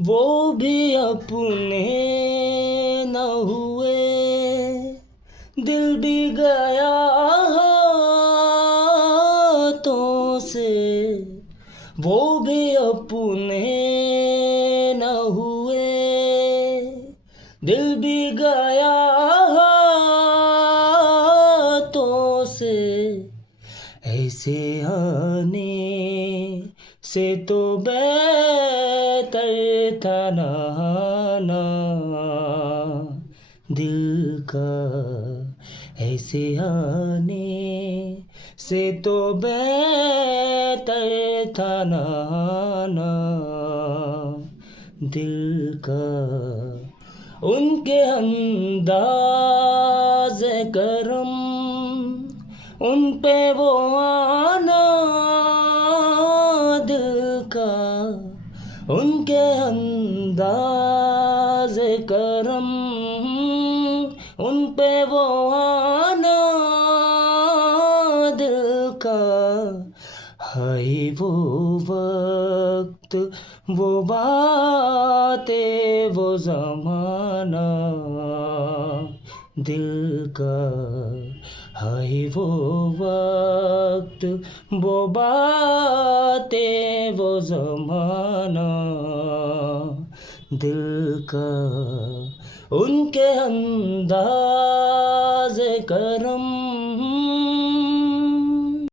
वो भी अपने न हुए, दिल भी गया हाथों से। वो भी अपने न हुए, दिल भी गया हाथों से। ऐसे आने से तो बेहतर था नहाना दिल का। ऐसे आने से तो बेहतर था नहाना दिल का। उनके अंदाज़ करम, उन पे वो आना दिल का। उनके अंदाज़ करम, उन पे वो आना दिल का। हाय वो वक्त, वो बातें, वो ज़माना दिल का। हाय वो वक्त, वो बातें, वो ज़माना दिल का। उनके अंदाज़ करम,